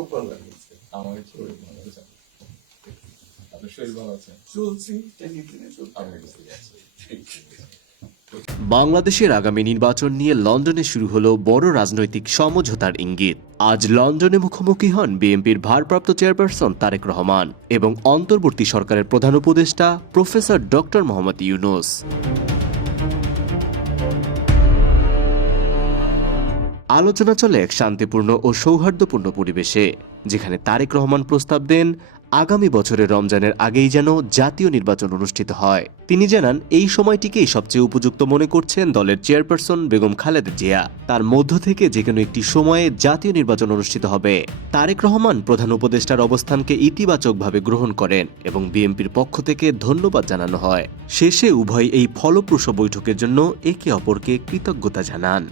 খুব ভালো লাগছে। আমার শরীর ভালো আছে। আপনার শরীর ভালো আছে? চলছি, টেনে টেনে চলতে আমার হবে। ঠিক আছে। বাংলাদেশের আগামী নির্বাচন নিয়ে লন্ডনে শুরু হলো বড় রাজনৈতিক সমঝোতার ইঙ্গিত। আজ লন্ডনে মুখোমুখি হন বিএনপির ভারপ্রাপ্ত চেয়ারপারসন তারেক রহমান এবং অন্তর্বর্তী সরকারের প্রধান উপদেষ্টা প্রফেসর ডক্টর মোহাম্মদ ইউনূস। আলোচনা চলে এক শান্তিপূর্ণ ও সৌহার্দ্যপূর্ণ পরিবেশে, যেখানে তারেক রহমান প্রস্তাব দেন আগামী বছরের রমজানের আগেই যেন জাতীয় নির্বাচন অনুষ্ঠিত হয়। তিনি জানান এই সময়টিকেই সবচেয়ে উপযুক্ত মনে করছেন দলের চেয়ারপারসন বেগম খালেদা জিয়া। তার মধ্য থেকে যে কোনো একটি সময়ে জাতীয় নির্বাচন অনুষ্ঠিত হবে। তারেক রহমান প্রধান উপদেষ্টার অবস্থানকে ইতিবাচকভাবে গ্রহণ করেন এবং বিএনপির পক্ষ থেকে ধন্যবাদ জানানো হয়। শেষে উভয় এই ফলপ্রসূ বৈঠকের জন্য একে অপরকে কৃতজ্ঞতা জানান।